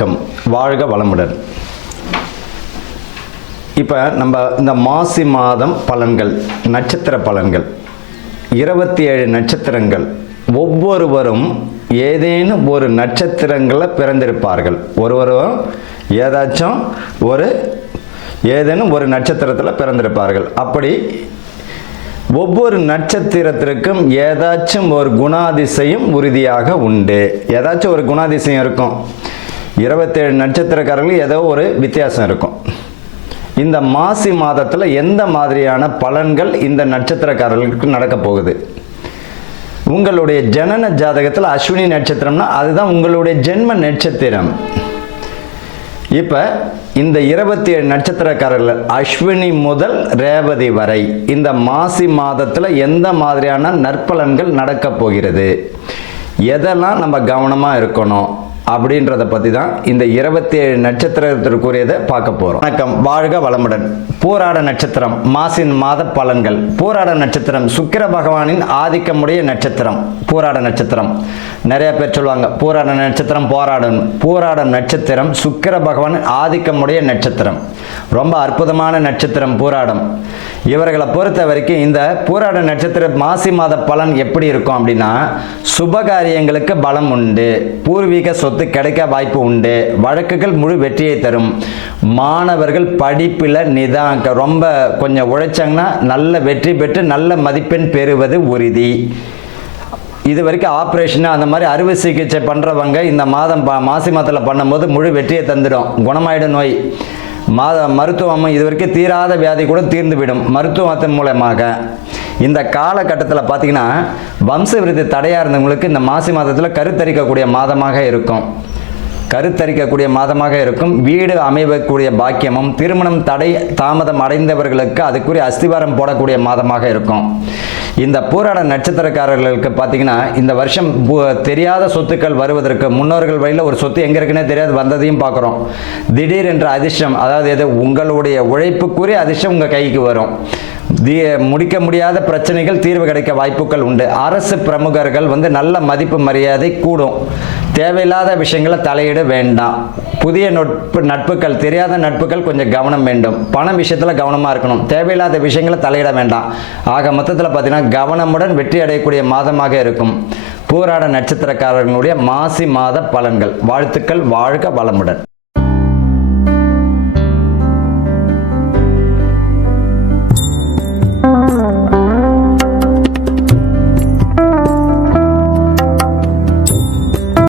வணக்கம், வாழ்க வளமுடன். இப்போ நம்ம இந்த மாசி மாதம் பலன்கள், நட்சத்திர பலன்கள், 27 நட்சத்திரங்கள், ஒவ்வொருவரும் ஏதேனும் ஒரு நட்சத்திரங்களில் பிறந்திருப்பார்கள். ஒருவரும் ஏதேனும் ஒரு நட்சத்திரத்தில் பிறந்திருப்பார்கள். அப்படி ஒவ்வொரு நட்சத்திரத்திற்கும் ஏதாச்சும் ஒரு குணாதிசயம் உறுதியாக உண்டு. ஏதாச்சும் ஒரு குணாதிசயம் இருக்கும். 27 நட்சத்திரக்காரர்களுக்கு ஏதோ ஒரு வித்தியாசம் இருக்கும். இந்த மாசி மாதத்தில் எந்த மாதிரியான பலன்கள் இந்த நட்சத்திரக்காரர்களுக்கு நடக்க போகுது? உங்களுடைய ஜனன ஜாதகத்தில் அஸ்வினி நட்சத்திரம்னா அதுதான் உங்களுடைய ஜென்ம நட்சத்திரம். இப்போ இந்த 27 நட்சத்திரக்காரர்கள் அஸ்வினி முதல் ரேவதி வரை இந்த மாசி மாதத்தில் எந்த மாதிரியான நற்பலன்கள் நடக்க போகிறது, எதெல்லாம் நம்ம கவனமாக இருக்கணும் அப்படின்றத பற்றி தான் இந்த 27 நட்சத்திரத்திற்குரியதை பார்க்க போகிறோம். வணக்கம், வாழ்க வளமுடன். பூராட நட்சத்திரம் மாசின் மாத பலன்கள். பூராட நட்சத்திரம் சுக்கிர பகவானின் ஆதிக்கமுடைய நட்சத்திரம். பூராட நட்சத்திரம் நிறைய பேர் சொல்லுவாங்க பூராட நட்சத்திரம் போராடும். பூராட நட்சத்திரம் சுக்கிர பகவானின் ஆதிக்கமுடைய நட்சத்திரம். ரொம்ப அற்புதமான நட்சத்திரம் பூராடம். இவர்களை பொறுத்த வரைக்கும் இந்த பூராட நட்சத்திர மாசி மாத பலன் எப்படி இருக்கும் அப்படின்னா, சுபகாரியங்களுக்கு பலம் உண்டு, பூர்வீக சொத்து கிடைக்க வாய்ப்பு உண்டு, வழக்குகள் முழு வெற்றியை தரும், மாணவர்கள் படிப்பில் ரொம்ப கொஞ்சம் உழைச்சாங்கன்னா நல்ல வெற்றி பெற்று நல்ல மதிப்பெண் பெறுவது உறுதி. இது வரைக்கும் ஆப்ரேஷன் அந்த மாதிரி அறுவை சிகிச்சை பண்ணுறவங்க இந்த மாதம் மாசி மாதத்தில் பண்ணும்போது முழு வெற்றியை தந்துடும். குணமாயிடும் நோய். மருத்துவம் இது வரைக்கும் தீராத வியாதி கூட தீர்ந்துவிடும் மருத்துவத்தின் மூலமாக. இந்த காலகட்டத்தில் பார்த்தீங்கன்னா வம்ச விருத்தி தடையாக இருந்தவங்களுக்கு இந்த மாசி மாதத்தில் கருத்தரிக்கக்கூடிய மாதமாக இருக்கும். வீடு அமையக்கூடிய பாக்கியமும், திருமணம் தடை தாமதம் அடைந்தவர்களுக்கு அதுக்குரிய அஸ்திவாரம் போடக்கூடிய மாதமாக இருக்கும். இந்த பூராட நட்சத்திரக்காரர்களுக்கு பார்த்தீங்கன்னா இந்த வருஷம் தெரியாத சொத்துக்கள் வருவதற்கு, முன்னோர்கள் வழியில் ஒரு சொத்து எங்கே இருக்குன்னே தெரியாது வந்ததையும் பார்க்குறோம். திடீர் என்ற அதிர்ஷ்டம், அதாவது எது உங்களுடைய உழைப்புக்குரிய அதிர்ஷ்டம் உங்கள் கைக்கு வரும். முடிக்க முடியாத பிரச்சனைகள் தீர்வு கிடைக்க வாய்ப்புகள் உண்டு. அரசு பிரமுகர்கள் நல்ல மதிப்பு மரியாதை கூடும். தேவையில்லாத விஷயங்களை தலையிட வேண்டாம். புதிய நட்புகள், தெரியாத நட்புகள் கொஞ்சம் கவனம் வேண்டும். பண விஷயத்தில் கவனமாக இருக்கணும். தேவையில்லாத விஷயங்களை தலையிட வேண்டாம். ஆக மொத்தத்தில் பார்த்தீங்கன்னா கவனமுடன் வெற்றி அடையக்கூடிய மாதமாக இருக்கும் பூராட நட்சத்திரக்காரர்களுடைய மாசி மாத பலன்கள். வாழ்த்துக்கள், வாழ்க வளமுடன்.